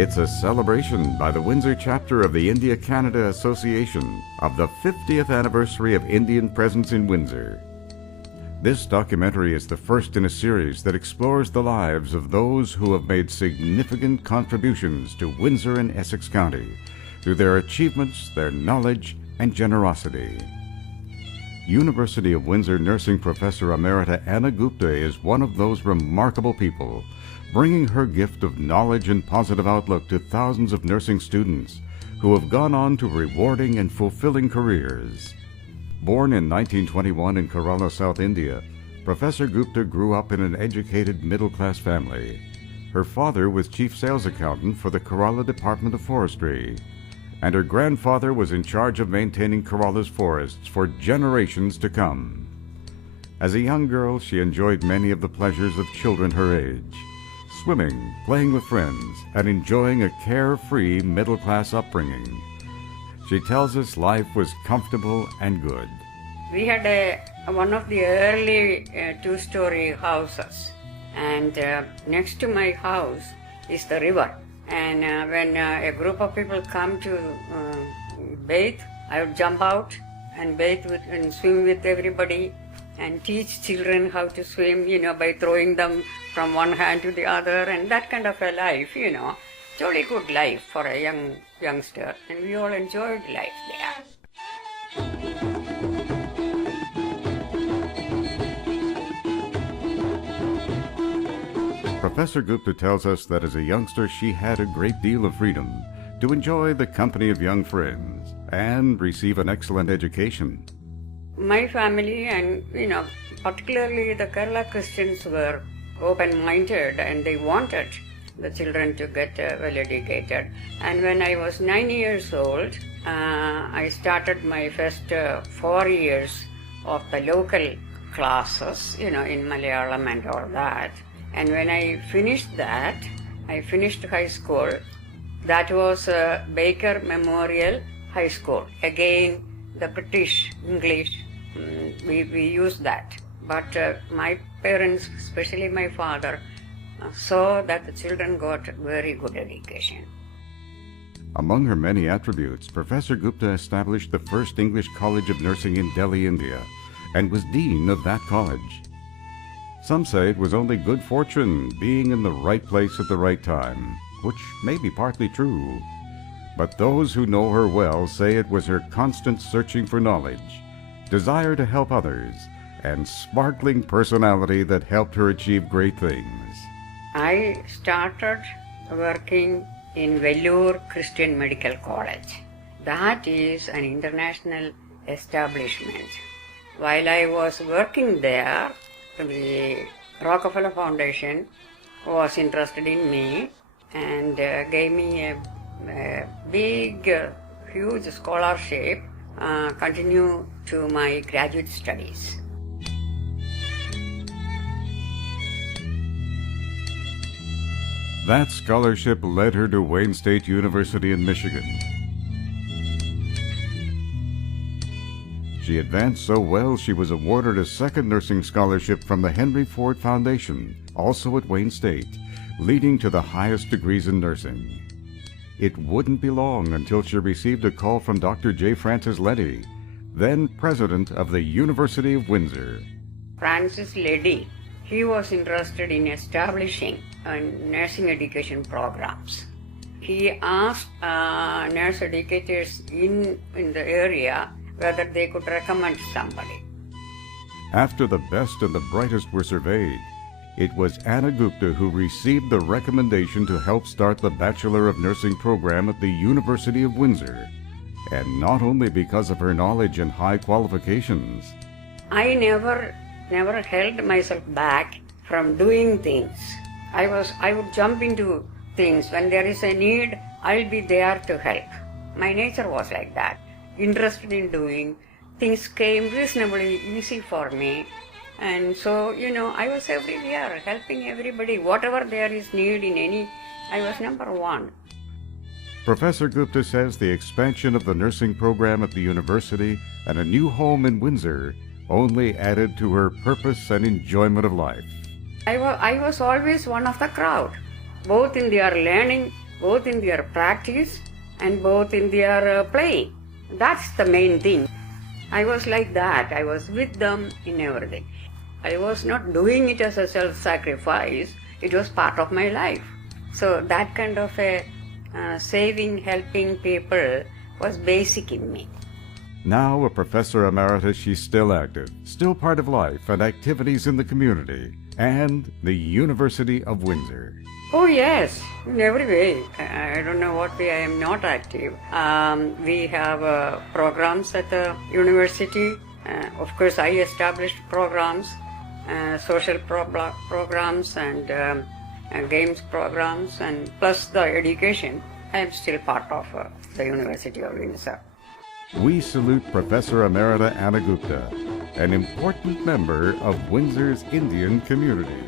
It's a celebration by the Windsor chapter of the India-Canada Association of the 50th anniversary of Indian presence in Windsor. This documentary is the first in a series that explores the lives of those who have made significant contributions to Windsor and Essex County through their achievements, their knowledge, and generosity. University of Windsor nursing professor emerita Anna Gupta is one of those remarkable people, bringing her gift of knowledge and positive outlook to thousands of nursing students who have gone on to rewarding and fulfilling careers. Born in 1921 in Kerala, South India, Professor Gupta grew up in an educated middle-class family. Her father was chief sales accountant for the Kerala Department of Forestry, and her grandfather was in charge of maintaining Kerala's forests for generations to come. As a young girl, she enjoyed many of the pleasures of children her age: swimming, playing with friends, and enjoying a carefree middle-class upbringing. She tells us life was comfortable and good. We had one of the early two-story houses, and next to my house is the river. And when a group of people come to bathe, I would jump out and bathe with and swim with everybody and teach children how to swim, by throwing them from one hand to the other, and that kind of a life, Jolly good life for a youngster, and we all enjoyed life there. Professor Gupta tells us that as a youngster she had a great deal of freedom to enjoy the company of young friends and receive an excellent education. My family and, particularly the Kerala Christians were open-minded, and they wanted the children to get well educated. And when I was 9 years old, I started my first 4 years of the local classes, in Malayalam and all that. And when I finished that, I finished high school. That was Baker Memorial High School. Again, the British English, we used that. But my parents, especially my father, saw that the children got very good education. Among her many attributes, Professor Gupta established the first English College of Nursing in Delhi, India, and was dean of that college. Some say it was only good fortune being in the right place at the right time, which may be partly true. But those who know her well say it was her constant searching for knowledge, desire to help others, and sparkling personality that helped her achieve great things. I started working in Vellore Christian Medical College. That is an international establishment. While I was working there, the Rockefeller Foundation was interested in me and gave me a big, huge scholarship, continue to my graduate studies. That scholarship led her to Wayne State University in Michigan. She advanced so well she was awarded a second nursing scholarship from the Henry Ford Foundation, also at Wayne State, leading to the highest degrees in nursing. It wouldn't be long until she received a call from Dr. J. Francis Leddy, then president of the University of Windsor. Francis Leddy, he was interested in establishing nursing education programs. He asked nurse educators in the area whether they could recommend somebody. After the best and the brightest were surveyed, it was Anna Gupta who received the recommendation to help start the Bachelor of Nursing program at the University of Windsor. And not only because of her knowledge and high qualifications. I never held myself back from doing things. I would jump into things. When there is a need, I'll be there to help. My nature was like that. Interested in doing. Things came reasonably easy for me. And so, I was everywhere, helping everybody. Whatever there is need in any, I was number one. Professor Gupta says the expansion of the nursing program at the university and a new home in Windsor only added to her purpose and enjoyment of life. I was always one of the crowd, both in their learning both in their practice and both in their play. That's the main thing. I was like that. I was with them in everything. I was not doing it as a self-sacrifice. It was part of my life. So that kind of a saving, helping people was basic in me. Now a professor emeritus, she's still active, still part of life and activities in the community and the University of Windsor. Oh yes, in every way. I don't know what way I am not active. We have programs at the university. Of course, I established programs, social programs and games programs, and plus the education. I am still part of the University of Windsor. We salute Professor Emerita Anna Gupta, an important member of Windsor's Indian community.